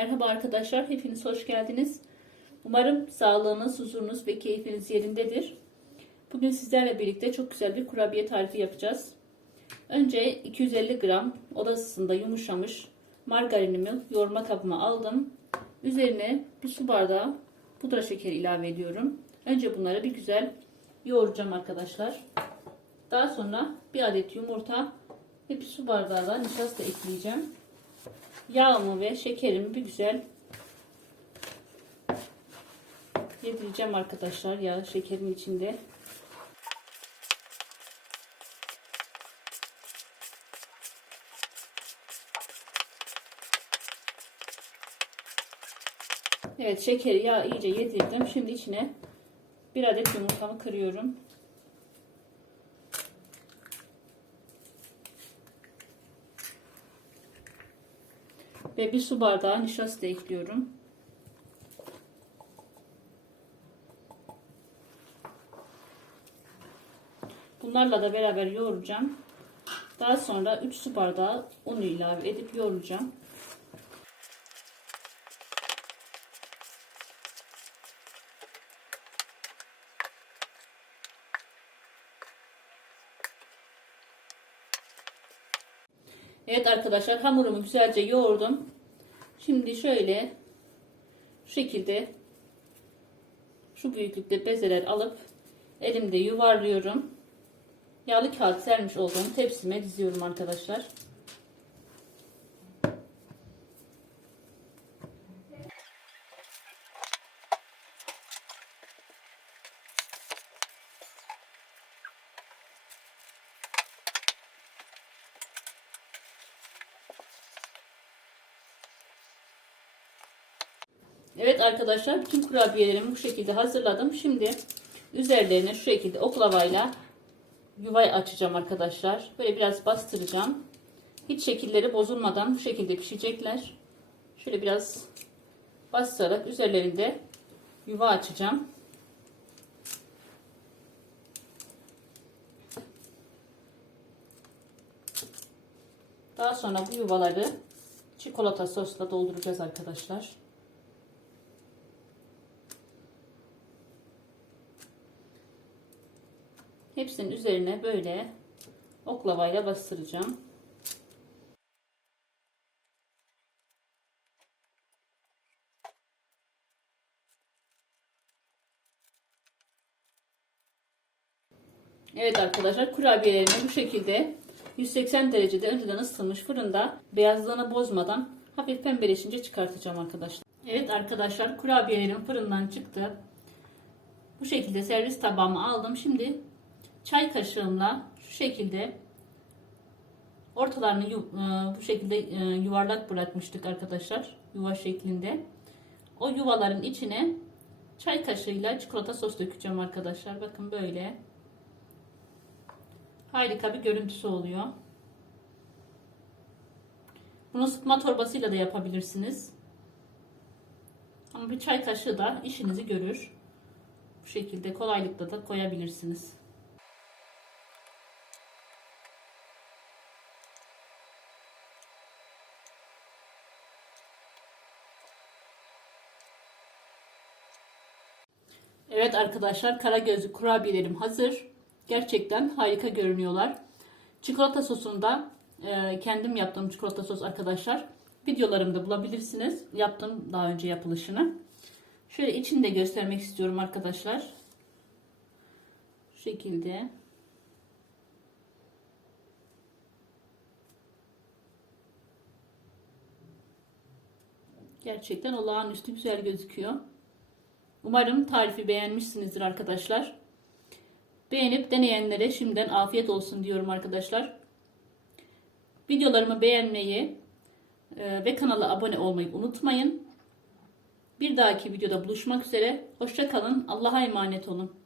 Merhaba arkadaşlar, hepiniz hoş geldiniz. Umarım sağlığınız, huzurunuz ve keyfiniz yerindedir. Bugün sizlerle birlikte çok güzel bir kurabiye tarifi yapacağız. Önce 250 gram oda ısısında yumuşamış margarinimi yoğurma kabıma aldım. Üzerine bir su bardağı pudra şekeri ilave ediyorum. Önce bunları bir güzel yoğuracağım arkadaşlar. Daha sonra bir adet yumurta ve bir su bardağı da nişasta ekleyeceğim. Yağımı ve şekerimi bir güzel yedireceğim arkadaşlar. Yağ şekerin içinde. Evet şekeri yağ iyice yedirdim. Şimdi içine bir adet yumurtamı kırıyorum. Ve bir su bardağı nişasta ekliyorum. Bunlarla da beraber yoğuracağım. Daha sonra 3 su bardağı unu ilave edip yoğuracağım. Evet arkadaşlar hamurumu güzelce yoğurdum. Şimdi şöyle şu şekilde şu büyüklükte bezeler alıp elimde yuvarlıyorum. Yağlı kağıt sermiş olduğum tepsime diziyorum arkadaşlar. Evet arkadaşlar bütün kurabiyelerimi bu şekilde hazırladım. Şimdi üzerlerine şu şekilde oklavayla yuvayı açacağım arkadaşlar. Böyle biraz bastıracağım. Hiç şekilleri bozulmadan bu şekilde pişecekler. Şöyle biraz bastırarak üzerlerinde yuva açacağım. Daha sonra bu yuvaları çikolata sosla dolduracağız arkadaşlar. Hepsinin üzerine böyle oklavayla bastıracağım. Evet arkadaşlar kurabiyelerimi bu şekilde 180 derecede önceden ısıtılmış fırında beyazlığını bozmadan hafif pembeleşince çıkartacağım arkadaşlar. Evet arkadaşlar kurabiyelerim fırından çıktı. Bu şekilde servis tabağıma aldım. Şimdi çay kaşığımla şu şekilde ortalarını bu şekilde yuvarlak bırakmıştık arkadaşlar. Yuva şeklinde. O yuvaların içine çay kaşığıyla çikolata sos dökeceğim arkadaşlar. Bakın böyle. Harika bir görüntüsü oluyor. Bunu sıkma torbasıyla da yapabilirsiniz. Ama bir çay kaşığı da işinizi görür. Bu şekilde kolaylıkla da koyabilirsiniz. Evet arkadaşlar kara gözlü kurabiyelerim hazır. Gerçekten harika görünüyorlar. Çikolata sosunu da e, kendim yaptığım çikolata sos arkadaşlar. Videolarımda bulabilirsiniz. Yaptım daha önce yapılışını. Şöyle içini de göstermek istiyorum arkadaşlar. Şu şekilde. Gerçekten olağanüstü güzel gözüküyor. Umarım tarifi beğenmişsinizdir arkadaşlar. Beğenip deneyenlere şimdiden afiyet olsun diyorum arkadaşlar. Videolarımı beğenmeyi e, ve kanala abone olmayı unutmayın. Bir dahaki videoda buluşmak üzere. Hoşçakalın. Allah'a emanet olun.